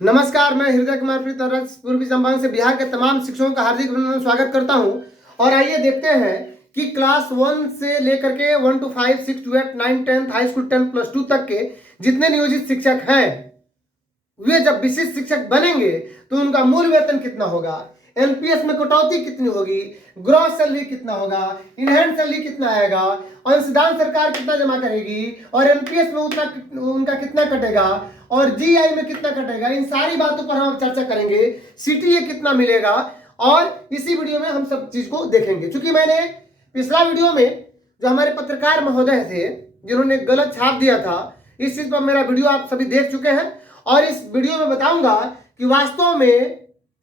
नमस्कार, मैं हृदय कुमार प्रीतरस पूर्वी संभाग से बिहार के तमाम शिक्षकों का हार्दिक अभिनंदन स्वागत करता हूं। और आइए देखते हैं कि क्लास 1 से लेकर के 1 to 5, 6 to 8, 9, 10 हाई स्कूल 10+2 तक के जितने नियोजित शिक्षक हैं वे जब विशिष्ट शिक्षक बनेंगे तो उनका मूल वेतन कितना होगा, एनपीएस में कटौती कितनी होगी, ग्रॉस सैलरी कितना होगा, इनहैंड सैलरी कितना आएगा, अंशदान सरकार कितना जमा करेगी और एनपीएस में उतना उनका कितना कटेगा और जीआई में कितना कटेगा, इन सारी बातों पर हम चर्चा करेंगे। सीटीए कितना मिलेगा और इसी वीडियो में हम सब चीज को देखेंगे। क्योंकि मैंने पिछला वीडियो में जो हमारे पत्रकार महोदय थे जिन्होंने गलत छाप दिया था, इस चीज पर मेरा वीडियो आप सभी देख चुके हैं और इस वीडियो में बताऊंगा कि वास्तव में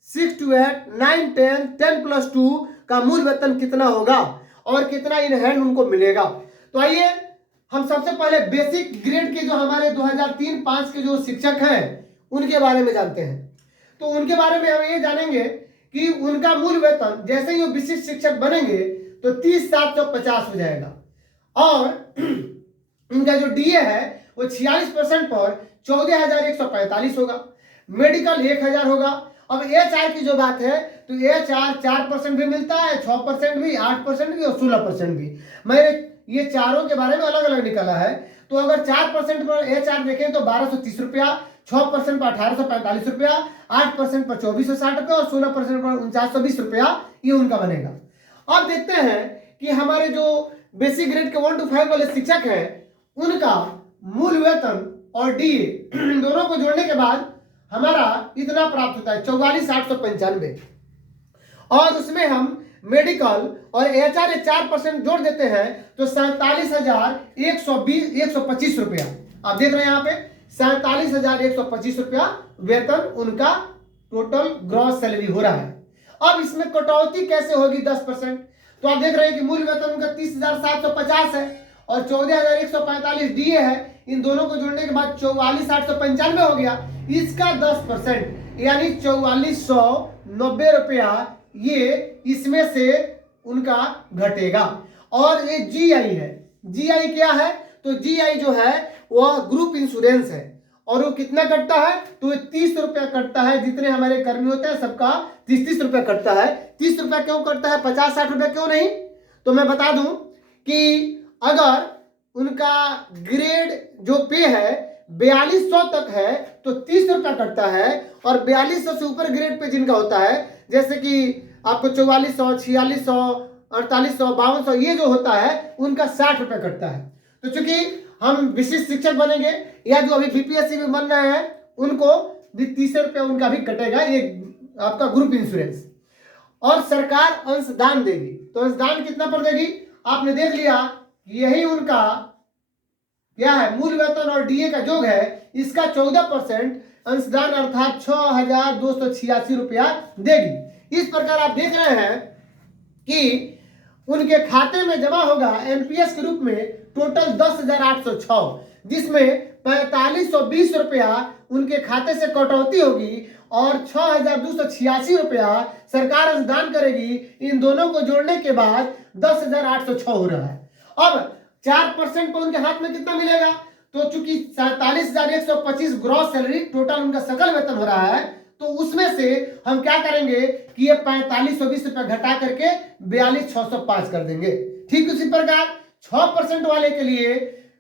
6 to 8, 9, 10, 10+2 का मूल वेतन कितना होगा और कितना इन हैंड उनको मिलेगा। तो आइए हम सबसे पहले बेसिक ग्रेड के जो हमारे 2003-5 के जो शिक्षक हैं उनके बारे में जानते हैं। तो उनके बारे में हम ये जानेंगे कि उनका मूल वेतन जैसे ही वो विशिष्ट शिक्षक बनेंगे तो 30,750 हो जाएगा और उनका जो डीए है वो 46% पर 14,145 होगा, मेडिकल 1,000 होगा। अब एचआर की जो बात है तो एचआर 4% भी मिलता है, 6% भी, 8% भी और 16% भी। मैंने ये चारों के बारे में अलग अलग निकाला है। तो अगर 4% पर एचआर देखें तो 1,230 रुपया, 6% पर 1,845 रुपया, 8% पर 2,460 रुपया और 16% पर 4,920 रुपया ये उनका बनेगा। अब देखते हैं कि हमारे जो बेसिक ग्रेड के 1 to 5 वाले शिक्षक हैं उनका मूल वेतन और डीए दोनों को जोड़ने के बाद हमारा इतना प्राप्त होता है 44,895 और उसमें हम मेडिकल और एचआर 4% जोड़ देते हैं तो 47,125 रुपया। आप देख रहे हैं यहाँ पे 47,125 रुपया वेतन उनका टोटल ग्रॉस सैलरी हो रहा है। अब इसमें कटौती कैसे होगी 10%। तो आप देख रहे हैं कि मूल वेतन उनका 30,750 है और 14,145 डीए है। इन दोनों को जोड़ने के बाद 44,895 हो गया। इसका 10% यानी 4,490 रुपया ये इसमें से उनका घटेगा। और ये जीआई है। जीआई क्या है? तो जीआई जो है वह ग्रुप इंश्योरेंस है और वो कितना कटता है तो 30 रुपया कटता है। जितने हमारे कर्मी होते हैं सबका 30-30 रुपया कटता है। 30 रुपया क्यों कटता है, 50-60 रुपया क्यों नहीं? तो मैं बता दूं कि अगर उनका ग्रेड जो पे है 4200 तक है तो 30 रुपया कटता है और 4200 से ऊपर ग्रेड पे जिनका होता है जैसे कि आपको 4400, 4600, 4800, 5200 ये जो होता है उनका 60 रुपया कटता है। तो चूंकि हम विशिष्ट शिक्षक बनेंगे या जो अभी बीपीएससी में बन रहे हैं उनको भी 30 रुपया उनका भी कटेगा, ये आपका ग्रुप इंश्योरेंस। और सरकार अंशदान देगी। तो अंशदान कितना पर देगी? आपने देख लिया यही उनका क्या है, मूल वेतन और डीए का योग है, इसका 14% अंशदान अर्थात 6,286 रुपया देगी। इस प्रकार आप देख रहे हैं कि उनके खाते में जमा होगा एनपीएस के रूप में टोटल 10,806, जिसमें 4,520 रुपया उनके खाते से कटौती होगी और 6,286 रुपया सरकार अंशदान करेगी। इन दोनों को जोड़ने के बाद 10,806 हो रहा है। अब 4% पर उनके हाथ में कितना मिलेगा? तो चूंकि 47,125 ग्रॉस सैलरी टोटल उनका सकल वेतन हो रहा है तो उसमें से हम क्या करेंगे कि ये 4,520 रुपया घटा करके 42,605 कर देंगे। ठीक उसी प्रकार 6% वाले के लिए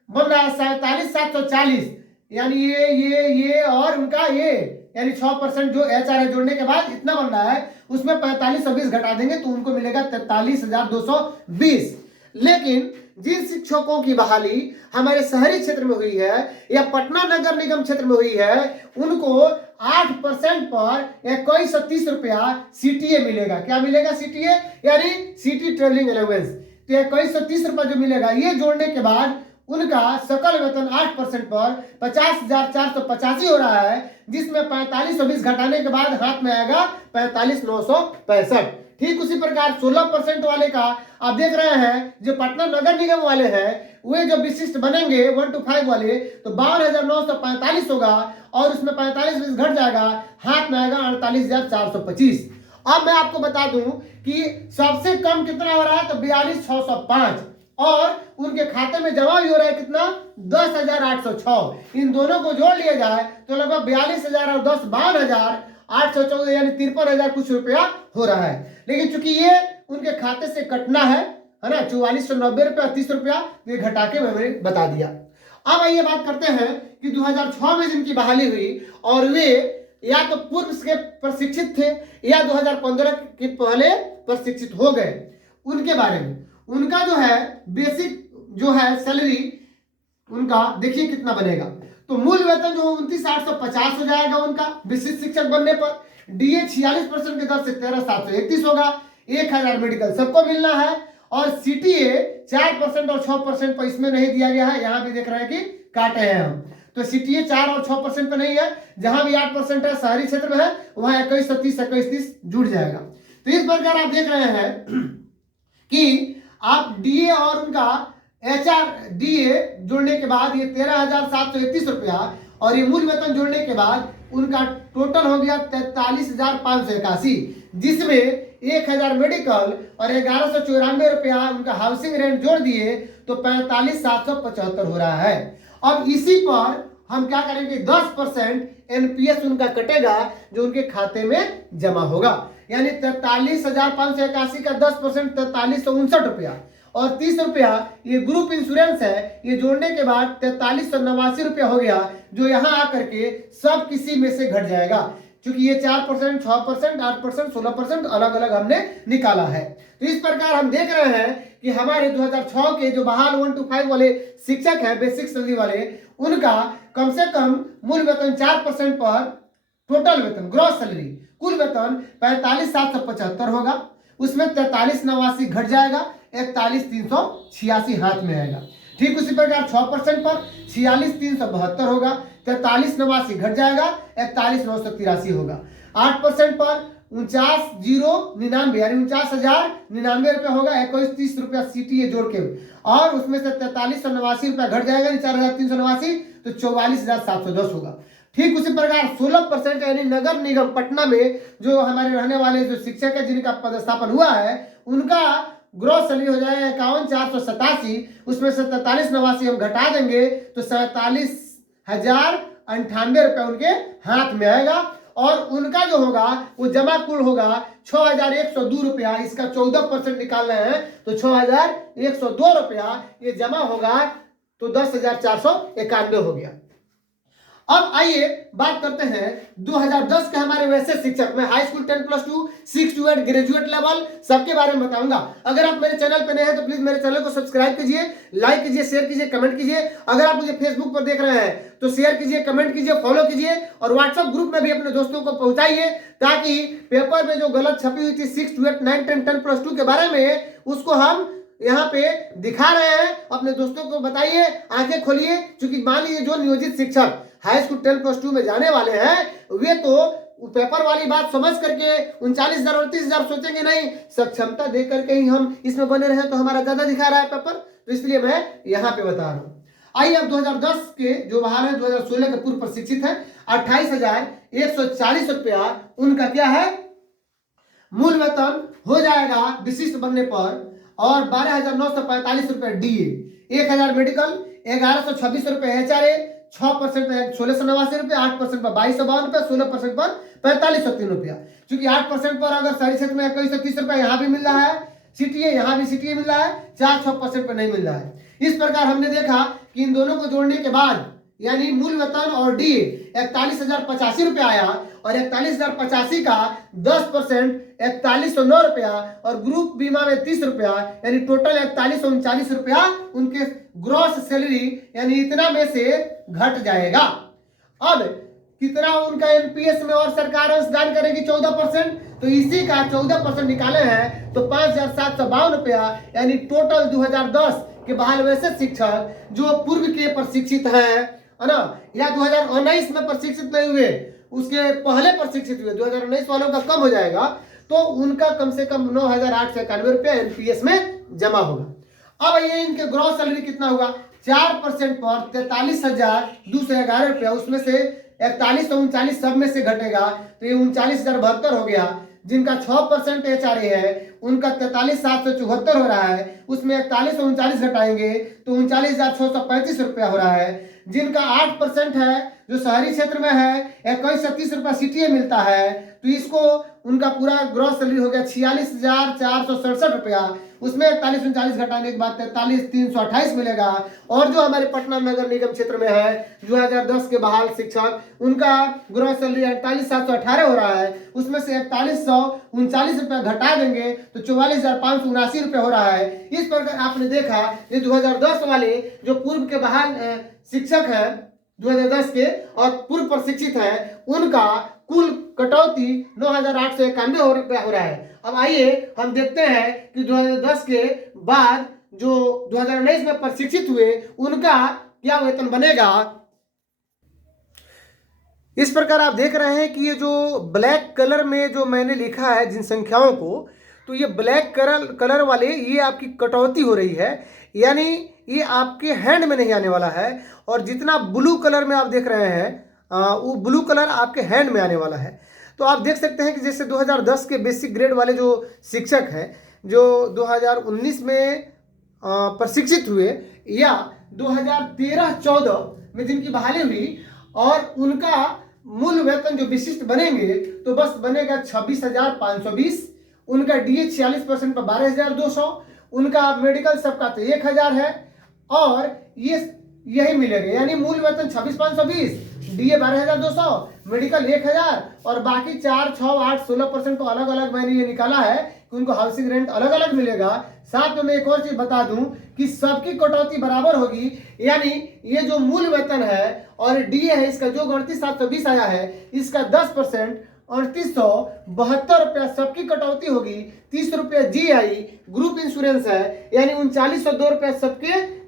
बन रहा है 47,740, यानी ये और उनका ये, यानी 6% जो एचआर है जोड़ने के बाद इतना बन रहा है, उसमें 4,520 घटा देंगे तो उनको मिलेगा 43,220। लेकिन जिन शिक्षकों की बहाली हमारे शहरी क्षेत्र में हुई है या पटना नगर निगम क्षेत्र में हुई है उनको 8% पर 2,130 रुपया सीटीए मिलेगा। क्या मिलेगा? सीटीए यानी सिटी ट्रेवलिंग अलाउंस। तो 2,130 रुपया जो मिलेगा ये जोड़ने के बाद उनका सकल वेतन 8% पर 50,485 हो रहा है, जिसमें 4,520 घटाने के बाद हाथ में आएगा 45,965। ठीक उसी प्रकार 16% वाले का आप देख रहे हैं जो पटना नगर निगम वाले हैं वे जो विशिष्ट बनेंगे 1 to 5 वाले तो 52,945 होगा और उसमें 45 घट जाएगा, हाथ में आएगा 48,425। अब मैं आपको बता दूं कि सबसे कम कितना हो रहा है तो 42,605 और उनके खाते में जमा भी हो रहा है कितना 10,806। इन दोनों को जोड़ लिया जाए तो लगभग 42,000 और 10 52,814 यानी 53,000 कुछ रुपया हो रहा है। लेकिन चूंकि ये उनके खाते से कटना है ना 4490 रुपया 30 रुपया, ये घटा के मैंने बता दिया। अब आइए बात करते हैं कि 2006 में जिनकी बहाली हुई और वे या तो पूर्व के प्रशिक्षित थे या 2015 के पहले प्रशिक्षित हो गए, उनके बारे में। उनका जो है बेसिक जो है सैलरी उनका देखिए कितना बनेगा। तो मूल वेतन जो 29,850 हो जाएगा उनका विशिष्ट शिक्षक बनने पर। डीए 46% की दर से 13,731 होगा। 1,000 मेडिकल सबको मिलना है और सीटीए 4% और 6% पर इसमें नहीं दिया गया है, यहां भी देख रहे हैं कि काटे हैं हम। तो सीटीए 4 और 6% पे नहीं है, जहां भी 8% है शहरी क्षेत्र में है वहां 2130 2130 जुड़ जाएगा। तो इस प्रकार आप देख रहे हैं कि आप डीए और उनका एचआर डीए जोड़ने के बाद ये 13,731 रुपया और ये मूल वेतन जोड़ने के बाद उनका टोटल हो गया 43,581, जिसमें 1,000 मेडिकल और 1,194 रुपया उनका हाउसिंग रेंट जोड़ दिए तो 45,775 हो रहा है। अब इसी पर हम क्या करेंगे 10% एनपीएस उनका कटेगा जो उनके खाते में जमा होगा, यानी 43,581 का 10% 43,59 रुपया और 30 रुपया ये ग्रुप इंश्योरेंस है, ये जोड़ने के बाद 4389 रुपया हो गया, जो यहाँ आकर के सब किसी में से घट जाएगा। क्योंकि ये 4%, 6%, 8%, 16% अलग अलग हमने निकाला है। तो इस प्रकार हम देख रहे हैं कि हमारे 2006 के जो बहाल 1 to 5 वाले शिक्षक हैं बेसिक सैलरी वाले, उनका कम से कम मूल वेतन 4% पर टोटल वेतन ग्रॉस सैलरी कुल वेतन 45,775 होगा, उसमें 4389 घट जाएगा, 41,386 हाथ में आएगा। ठीक उसी प्रकार 6% पर 46,372 होगा, 4389 घट जाएगा, 41,983 होगा। 8% पर 49,099 यानी 49,099 रुपया होगा, 2130 रुपया सीटीए जोड़ के, और उसमें से 4389 रुपया घट जाएगा 4,389 तो 44,710 होगा। ठीक उसी प्रकार 16% यानी नगर निगम पटना में जो हमारे रहने वाले जो शिक्षक है जिनका पदस्थापन हुआ है, उनका ग्रॉस सैलरी हो जाएगा 51,487, उसमें से 4389 हम घटा देंगे तो 47,098 रुपया उनके हाथ में आएगा, और उनका जो होगा वो जमा कुल होगा 6,102 रुपया। इसका 14% निकाल रहे हैं तो 6,102 रुपया ये जमा होगा, तो 10,491 हो गया। अब आइए बात करते हैं 2010 के हमारे वैसे शिक्षक, मैं high school 10+2 6 to 8 graduate level सबके बारे में बताऊंगा। अगर आप मेरे चैनल पे नए हैं तो प्लीज मेरे चैनल को सब्सक्राइब कीजिए, लाइक कीजिए, शेयर कीजिए, कमेंट कीजिए। अगर आप मुझे फेसबुक पर देख रहे हैं तो शेयर कीजिए, कमेंट कीजिए, फॉलो कीजिए, और व्हाट्सएप ग्रुप में भी अपने दोस्तों को पहुंचाइए, ताकि पेपर में जो गलत छपी हुई थी 6 to 8 9 10 10+2 के बारे में उसको हम यहाँ पे दिखा रहे हैं। अपने दोस्तों को बताइए, आंखें खोलिए, क्योंकि मान लीजिए जो नियोजित शिक्षक हाई स्कूल 10+2 में जाने वाले हैं वे तो पेपर वाली बात समझ करके 39,000 और 30,000 सोचेंगे नहीं, सक्षमता दे करके ही हम इसमें बने रहे तो हमारा ज्यादा दिखा रहा है पेपर, तो इसलिए मैं यहाँ पे बता रहा हूँ। आइए अब 2010 के जो बहाल है 2016 के पूर्व प्रशिक्षित है 28,140 रुपया उनका क्या है मूल वेतन हो जाएगा विशिष्ट बनने पर, और 12,945 रुपया डीए, 1,000 मेडिकल, 1,126 रुपये एचआरए, 6% पर 1,689 रुपये, 8% पर 2,252 रुपये, 16% पर 4,503 रुपया। क्योंकि 8% पर अगर शहरी क्षेत्र में 2130 रुपया यहाँ भी मिल रहा है सीटीए, यहाँ भी सीटीए मिल रहा है, 4-6% पर नहीं मिल रहा है। इस प्रकार हमने देखा कि इन दोनों को जोड़ने के बाद यानी मूल वेतन और डीए 41,085 रुपया आया, और 41,085 का 10% 4,109 रुपया, और ग्रुप बीमा में 30 रुपया, यानी टोटल 4,139 रुपया उनके ग्रॉस सैलरी यानी इतना में से घट जाएगा। अब कितना उनका एनपीएस में और सरकार अंशदान करेगी 14%, तो इसी का 14% निकाले हैं तो 5,752 रुपया, यानी टोटल 2010 के बहाल वैसे शिक्षक जो पूर्व के प्रशिक्षित हैं है ना, या 2019 में प्रशिक्षित नहीं हुए उसके पहले प्रशिक्षित हुए, 2019 वालों का कम हो जाएगा, तो उनका कम से कम 9,891 रुपया एनपीएस में जमा होगा। अब ये इनके ग्रॉस सैलरी कितना होगा 4% पर 43,211 रुपया, उसमें से 4139 सब में से घटेगा तो ये 39,072 हो गया, जिनका 6% HRA है उनका 43,774 हो रहा है, उसमें 4139 घटाएंगे तो 39,635 रुपया हो रहा है। जिनका 8% है जो शहरी क्षेत्र में है 2130 रुपया CTA मिलता है, तो इसको उनका पूरा ग्रॉस सैलरी हो गया 46,467 रुपया, उसमें 4139 घटाने के बाद 43,328 मिलेगा। और जो हमारे पटना नगर निगम क्षेत्र में है 2010 के बहाल शिक्षक उनका ग्रॉस सैलरी 48,718 हो रहा है, उसमें से 4139 रुपया घटा देंगे तो 44,579 रुपया हो रहा है। इस प्रकार आपने देखा ये 2010 वाले जो पूर्व के बहाल शिक्षक है 2010 के और पूर्व प्रशिक्षित है उनका कुल कटौती 9,891 रुपया हो रहा है। अब आइए हम देखते हैं कि 2010 के बाद जो 2019 में प्रशिक्षित हुए उनका क्या वेतन बनेगा। इस प्रकार आप देख रहे हैं कि ये जो ब्लैक कलर में जो मैंने लिखा है जिन संख्याओं को, तो ये ब्लैक कलर वाले ये आपकी कटौती हो रही है, यानी ये आपके हैंड में नहीं आने वाला है। और जितना ब्लू कलर में आप देख रहे हैं वो ब्लू कलर आपके हैंड में आने वाला है। तो आप देख सकते हैं कि जैसे 2010 के बेसिक ग्रेड वाले जो शिक्षक हैं जो 2019 में प्रशिक्षित हुए या 2013-14 में जिनकी बहाली हुई और उनका मूल वेतन जो विशिष्ट बनेंगे तो बस बनेगा 26,520, उनका DA 46% पर 12,200, उनका मेडिकल सबका तो 1,000 है और ये यही मिलेगा, यानी मूल वेतन 26,520, DA 12,200, मेडिकल 1,000 और बाकी 4, 6, 8, 16% को अलग अलग मैंने ये निकाला है कि उनको हाउसिंग रेंट अलग अलग मिलेगा। साथ में मैं एक और चीज बता दूं कि सबकी कटौती बराबर होगी, यानी ये जो मूल वेतन है और DA है इसका जो 38,720 आया है इसका 10% 3872 रुपया सबकी कटौती होगी। 30 रुपया GI ग्रुप इंश्योरेंस है, यानी 3902 रुपया सबके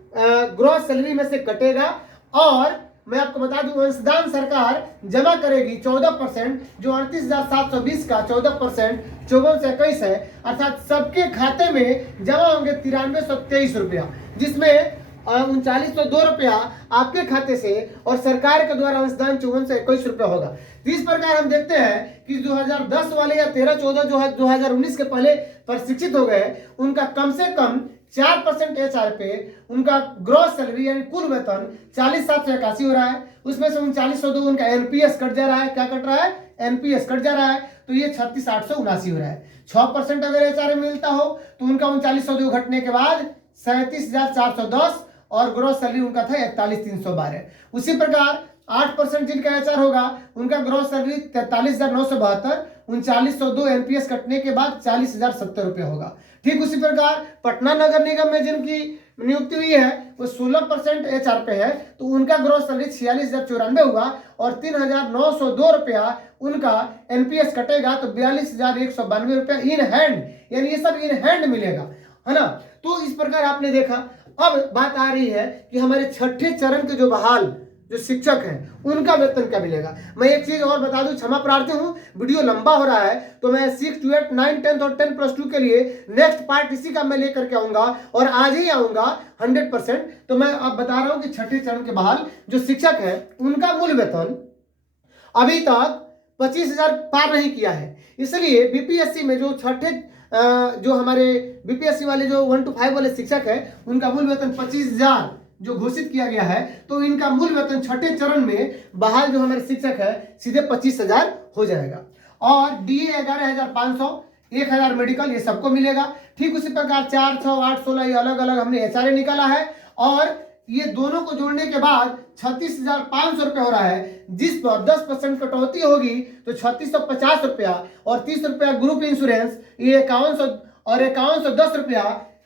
ग्रॉस सैलरी में से कटेगा। और मैं आपको बता दूं अंशदान सरकार जमा करेगी 14%, जो 38,720 का 14% 54 से 21 है, अर्थात सबके खाते में जमा होंगे 9323 रुपया, जिसमें 3902 रुपया आपके खाते से और सरकार के द्वारा अंशदान 54 से 21 रुपया होगा। तो इस प्रकार हम देखते हैं कि 2010 वाले या 13-14 जो है 2019 के पहले प्रशिक्षित हो गए उनका कम से कम 4% HR पे उनका ग्रॉस सैलरी यानी कुल वेतन 40,781 हो रहा है, उसमें से 3902 उनका NPS कट जा रहा है। क्या कट रहा है? NPS कट जा रहा है, तो ये 36,879 हो रहा है। 6% अगर HRA मिलता हो तो उनका 3902 घटने के बाद 37,410 और ग्रॉस सैलरी उनका था 41,312। उसी प्रकार 8% जिनका HR होगा उनका ग्रॉस सैलरी 43,972, 3902 NPS कटने के बाद 40,070 रुपया होगा। ठीक उसी प्रकार पटना नगर निगम में जिनकी नियुक्ति हुई है वो 16% HR पे है, तो उनका ग्रॉस सैलरी 46,094 हुआ और 3,902 रुपया उनका NPS कटेगा तो 42,192 रुपया इन हैंड, यानी ये सब इन हैंड मिलेगा, है ना। तो इस प्रकार आपने देखा। अब बात आ रही है कि हमारे छठे चरण के जो बहाल जो शिक्षक हैं उनका वेतन क्या मिलेगा। मैं एक चीज और बता दूं, क्षमा प्रार्थी हूं वीडियो लंबा हो रहा है, तो मैं 6 to 8, 9, 10 और 10+2 के लिए नेक्स्ट पार्ट इसी का मैं लेकर के आऊंगा और आज ही आऊंगा 100%। तो मैं अब बता रहा हूं कि छठे चरण के बहाल जो शिक्षक है उनका मूल वेतन अभी तक 25,000 पार नहीं किया है, इसलिए BPSC में जो छठे जो हमारे BPSC वाले जो 1 to 5 वाले शिक्षक है उनका मूल वेतन 25,000 जो घोषित किया गया है, तो इनका मूल वेतन छठे चरण में बहाल जो हमारे शिक्षक है सीधे 25,000 हो जाएगा और DA 11,500, 1,000 मेडिकल ये सबको मिलेगा। ठीक उसी प्रकार 4, 6, 8, 16 ये अलग अलग हमने HRA निकाला है और ये दोनों को जोड़ने के बाद 36,500 रुपया हो रहा है, जिस पर 10% कटौती होगी तो 3,650 रुपया और 30 रुपया ग्रुप इंश्योरेंस ये 5100 और 5110 रुपया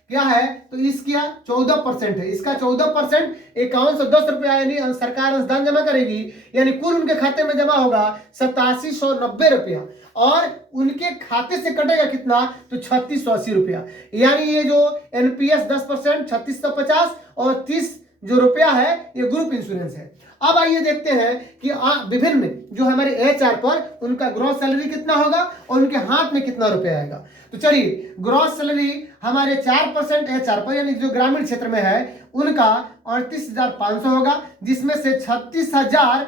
क्या है, तो इसका 14% है, इसका 14% 5110 रुपया यानी सरकार अंशदान जमा करेगी, यानी कुल उनके खाते में जमा होगा 8790 रुपया और उनके खाते से कटेगा कितना, तो 3680 रुपया। यानी ये जो NPS 10% 3650 और 30 जो रुपया है ये ग्रुप इंश्योरेंस है। अब आइए देखते हैं कि विभिन्न जो हमारे HR पर उनका ग्रॉस सैलरी कितना होगा और उनके हाथ में कितना रुपया आएगा। तो चलिए ग्रॉस सैलरी हमारे 4% HR पर यानी जो ग्रामीण क्षेत्र में है उनका 38,500 होगा, जिसमें से 36,000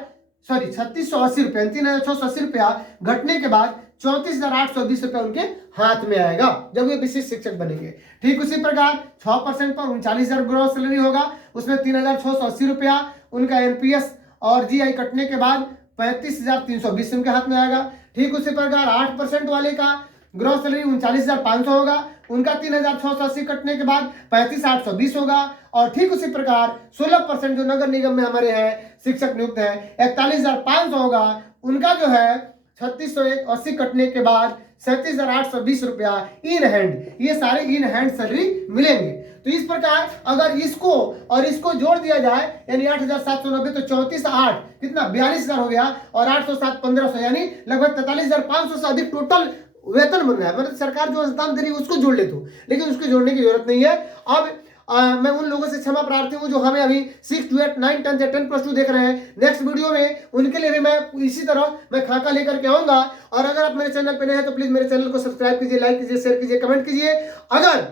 सॉरी 3680 रुपया, 3680 रुपया घटने के बाद 34,820 रुपया उनके हाथ में आएगा जब वे विशिष्ट शिक्षक बनेंगे। ठीक उसी प्रकार 6% पर 39,000 ग्रॉस सैलरी होगा, उसमें 3,680 रुपया उनका एनपीएस और जीआई कटने के बाद 35,320 उनके हाथ में आएगा। ठीक उसी प्रकार 8% वाले का ग्रॉस सैलरी 39,500 होगा, उनका 3,680 कटने के बाद 35,820 होगा। और ठीक उसी प्रकार 16% जो नगर निगम में हमारे हैं शिक्षक नियुक्त है 41,500 होगा, उनका जो है 3680 कटने के बाद 37,820 रुपया इन हैंड, ये सारे इन हैंड सैलरी मिलेंगे। तो इस प्रकार अगर इसको और इसको जोड़ दिया जाए यानी 8,790 तो 34,8 कितना 42,000 हो गया, और 807 1,500 यानी लगभग 43,500 से अधिक टोटल वेतन बन रहा है। मतलब सरकार जो अनुदान दे रही है उसको जोड़ ले तो, लेकिन उसको जोड़ने की जरूरत नहीं है। अब मैं उन लोगों से क्षमा प्रार्थी हूं जो हमें अभी 6 to 8 9 10 10 plus 2 देख रहे हैं। नेक्स्ट वीडियो में उनके लिए भी मैं इसी तरह मैं खाका लेकर के आऊंगा। और अगर आप मेरे चैनल पे नए हैं तो प्लीज मेरे चैनल को सब्सक्राइब कीजिए, लाइक कीजिए, शेयर कीजिए, कमेंट कीजिए। अगर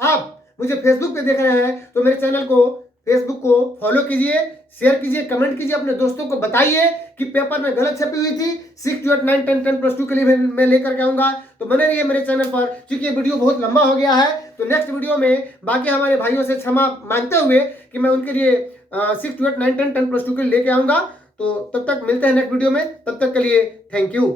आप मुझे फेसबुक पे देख रहे हैं तो मेरे चैनल को फेसबुक को फॉलो कीजिए, शेयर कीजिए, कमेंट कीजिए, अपने दोस्तों को बताइए कि पेपर में गलत छपी हुई थी। 6 to 8 9 10 10 plus 2 के लिए मैं लेकर के आऊंगा। तो बने रहिए मेरे चैनल पर, क्योंकि ये वीडियो बहुत लंबा हो गया है। तो नेक्स्ट वीडियो में बाकी हमारे भाइयों से क्षमा मांगते हुए कि मैं उनके लिए 6 to 8 9 10 10 plus 2 के लिए लेके आऊंगा। तो तब तक मिलते हैं नेक्स्ट वीडियो में, तब तक के लिए थैंक यू।